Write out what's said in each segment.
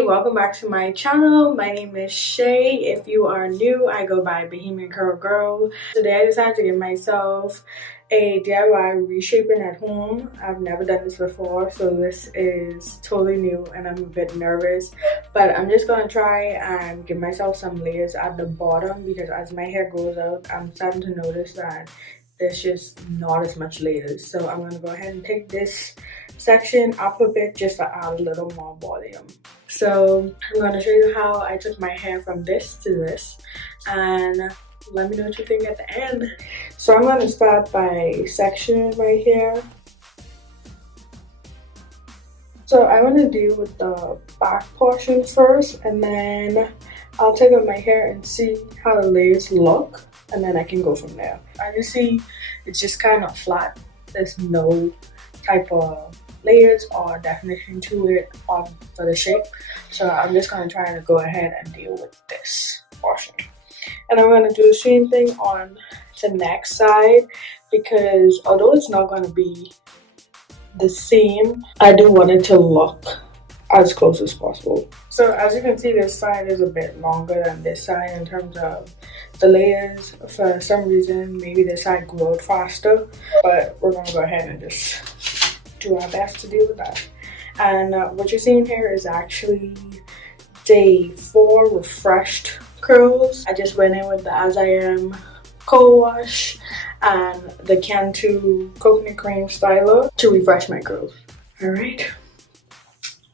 Hi, welcome back to my channel. My name is Shay. If you are new, I go by bahamiancurlgurl. Today I decided to give myself a DIY reshaping at home. I've never done this before, so this is totally new and I'm a bit nervous, but I'm just gonna try and give myself some layers at the bottom because as my hair grows out, I'm starting to notice that there's just not as much layers. So I'm gonna go ahead and take this section up a bit just to add a little more volume. So I'm going to show you how I took my hair from this to this, and let me know what you think at the end. So I'm going to start by sectioning my hair. So I want to deal with the back portion first, and then I'll take out my hair and see how the layers look, and then I can go from there. As you see, it's just kind of flat. There's no type of layers or definition to it for the shape, so I'm just going to try to go ahead and deal with this portion. And I'm going to do the same thing on the next side, because although it's not going to be the same, I do want it to look as close as possible. So as you can see, this side is a bit longer than this side in terms of the layers. For some reason, maybe this side grew out faster, but we're going to go ahead and just do our best to deal with that. And what you're seeing here is actually day 4 refreshed curls. I just went in with the As I Am co-wash and the Cantu coconut cream styler to refresh my curls. All right,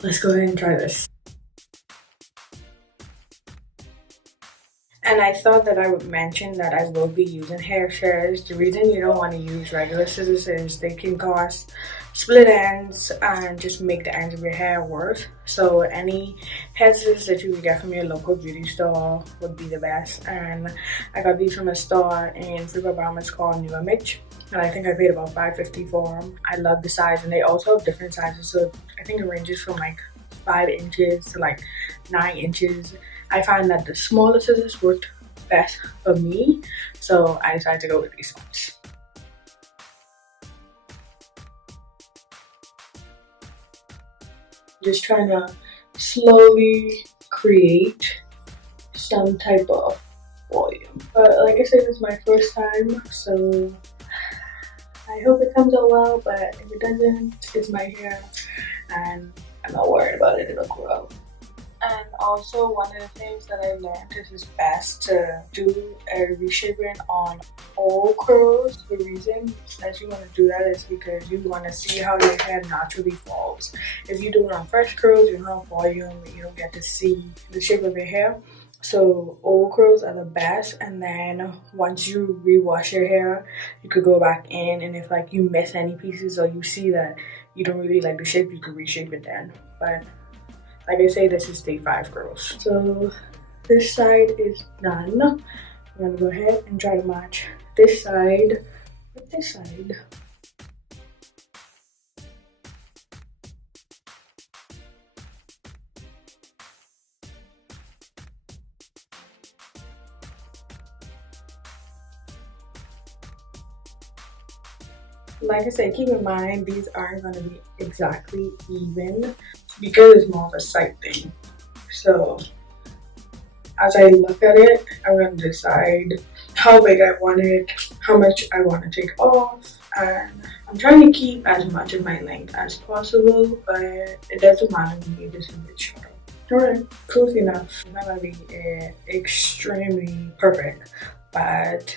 let's go ahead and try this. And I thought that I would mention that I will be using hair shears. The reason you don't want to use regular scissors is they can cause split ends and just make the ends of your hair worse. So any hair scissors that you can get from your local beauty store would be the best. And I got these from a store in Freeport, Bahamas called New Image, and I think I paid about $5.50 for them. I love the size, and they also have different sizes. So I think it ranges from like 5 inches to like 9 inches. I find that the smaller scissors worked best for me, so I decided to go with these ones. Just trying to slowly create some type of volume. But like I said, it's my first time, so I hope it comes out well, but if it doesn't, it's my hair and I'm not worried about it, it'll grow out. And also, one of the things that I learned is it's best to do a reshaping on all curls. The reason that you want to do that is because you want to see how your hair naturally falls. If you do it on fresh curls, you don't have volume, you don't get to see the shape of your hair. So old curls are the best, and then once you rewash your hair, you could go back in, and if like you miss any pieces or you see that you don't really like the shape, you could reshape it then. But like I say, this is day 5 curls. So this side is done. I'm gonna go ahead and try to match this side with this side. Like I said, keep in mind these aren't going to be exactly even because it's more of a sight thing. So as I look at it, I'm going to decide how big I want it, how much I want to take off, and I'm trying to keep as much of my length as possible, but it doesn't matter to me, this is a bit shorter. Alright, close enough. It's not going to be extremely perfect, but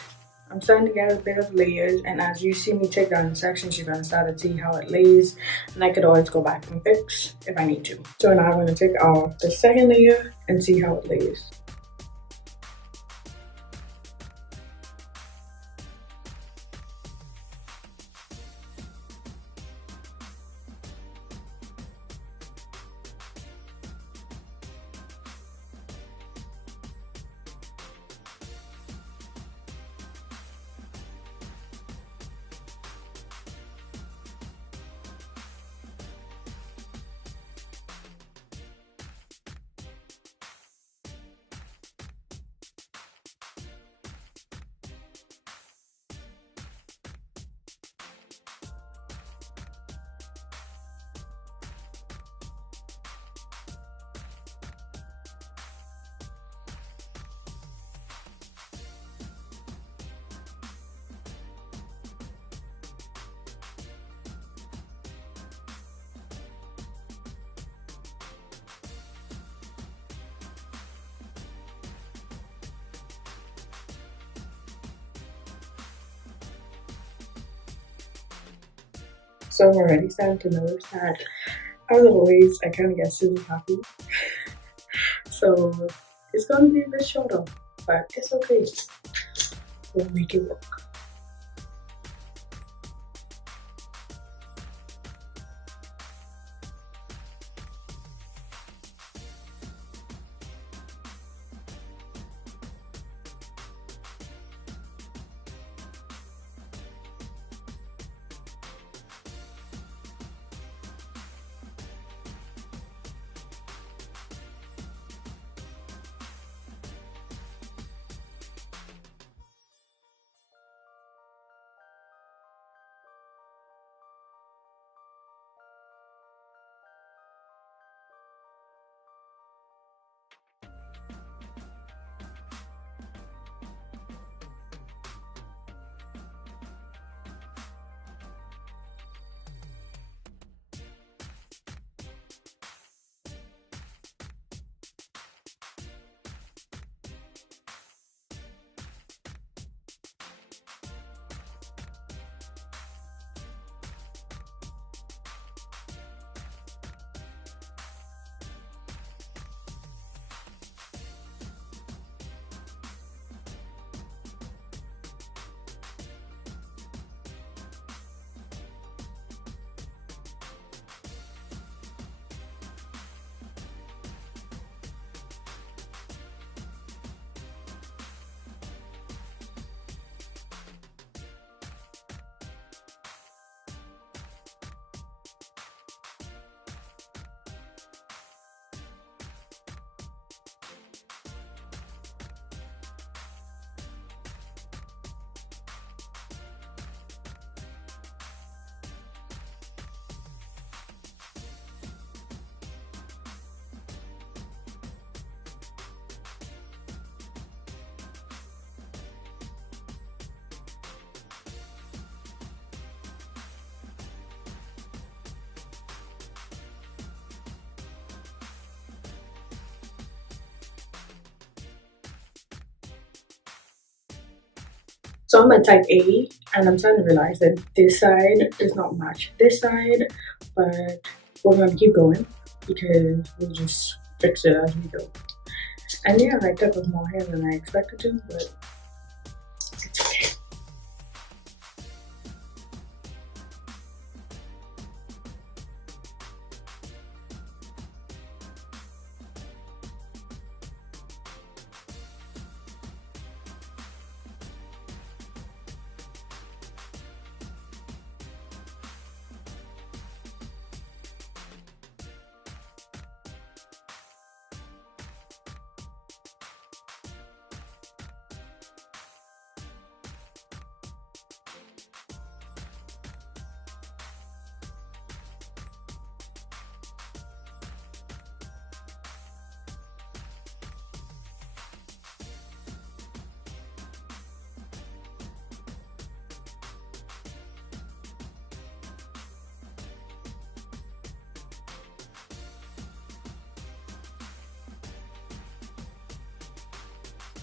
I'm starting to get a bit of layers, and as you see me take down the sections, you're going to start to see how it lays, and I could always go back and fix if I need to. So now I'm going to take off the second layer and see how it lays. So I'm already starting to notice that, as always, I kind of get super happy. So it's gonna be a bit shorter, but it's okay. We'll make it work. So I'm a type A, and I'm starting to realize that this side does not match this side, but we're gonna keep going because we'll just fix it as we go. And yeah, I took off more hair than I expected to, but it's okay.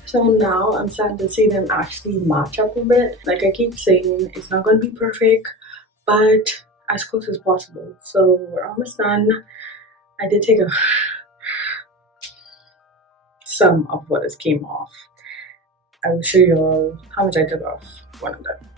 So now I'm starting to see them actually match up a bit. Like I keep saying, it's not going to be perfect, but as close as possible. So we're almost done. I did take some of what has came off. I will show you all how much I took off when I'm done.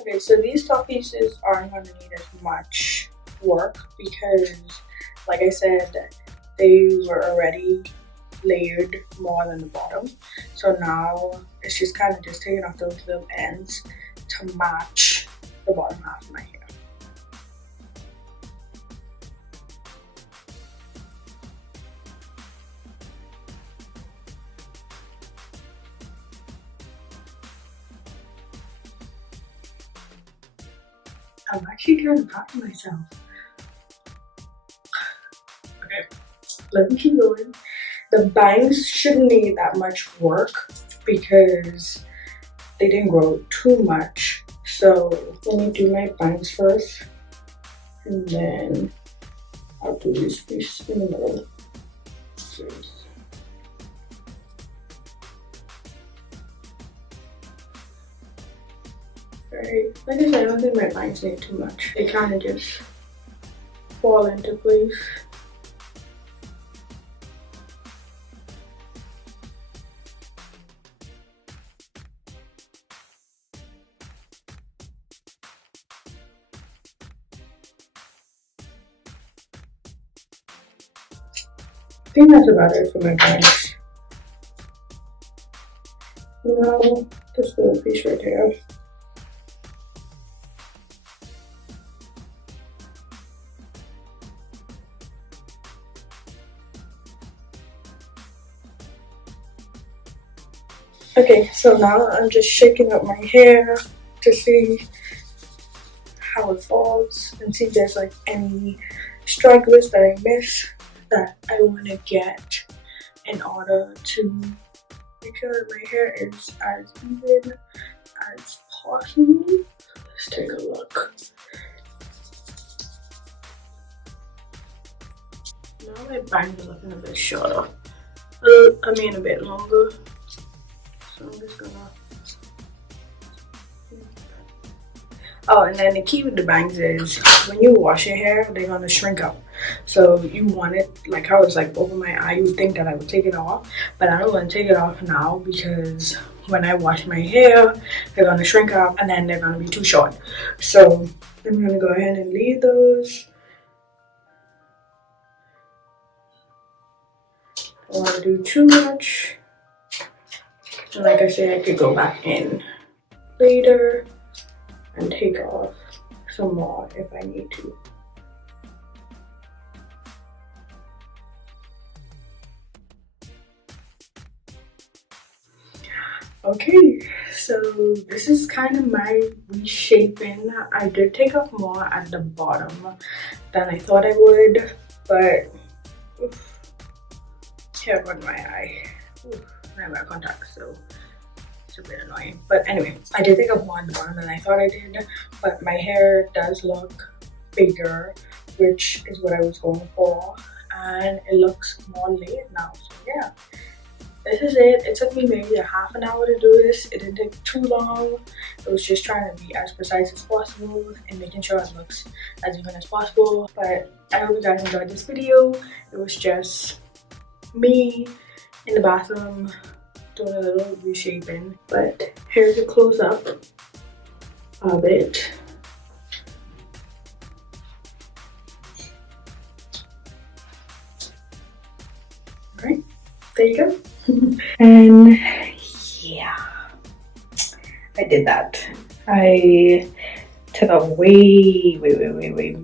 Okay, so these top pieces aren't going to need as much work because, like I said, they were already layered more than the bottom. So now it's just kind of just taking off those little ends to match the bottom half of my hair. I'm actually kind of proud of myself. Okay, let me keep going. The bangs shouldn't need that much work because they didn't grow too much. So let me do my bangs first, and then I'll do this piece in the middle. Right, like I said, I don't think my bangs need too much. They kind of just fall into place. I think that's about it for my bangs. Now, this little piece right here. Okay, so now I'm just shaking up my hair to see how it falls and see if there's like any stragglers that I miss that I want to get in order to make sure that my hair is as even as possible. Let's take a look. Now my bangs are looking a bit shorter. I mean a bit longer. So I'm just gonna. Oh, and then the key with the bangs is when you wash your hair, they're gonna shrink up. So you want it like how it's like over my eye. You would think that I would take it off, but I don't want to take it off now because when I wash my hair, they're gonna shrink up and then they're gonna be too short. So I'm gonna go ahead and leave those. I don't want to do too much. And like I said, I could go back in later and take off some more if I need to. Okay, so this is kind of my reshaping. I did take off more at the bottom than I thought I would, but oof, hair on my eye. Oof, I wear contacts, so it's a bit annoying. But anyway, I did take off more at the bottom than I thought I did, but my hair does look bigger, which is what I was going for, and it looks more laid now. So yeah. This is it. It took me maybe a half an hour to do this. It didn't take too long. It was just trying to be as precise as possible and making sure it looks as even as possible. But I hope you guys enjoyed this video. It was just me in the bathroom doing a little reshaping. But here's a close up of it. Alright, there you go. And yeah, I did that. I took out way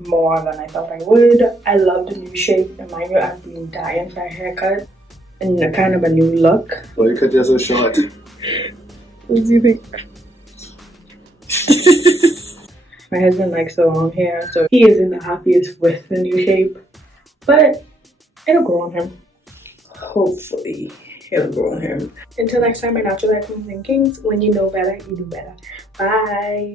more than I thought I would. I love the new shape. And mind you, I've been dying for a haircut and a kind of a new look. Well, you cut yours so short. What do you think? My husband likes the long hair, so he isn't the happiest with the new shape, but it'll grow on him. Hopefully. It'll grow on him. Until next time, my natural hair queens and kings. When you know better, you do better. Bye.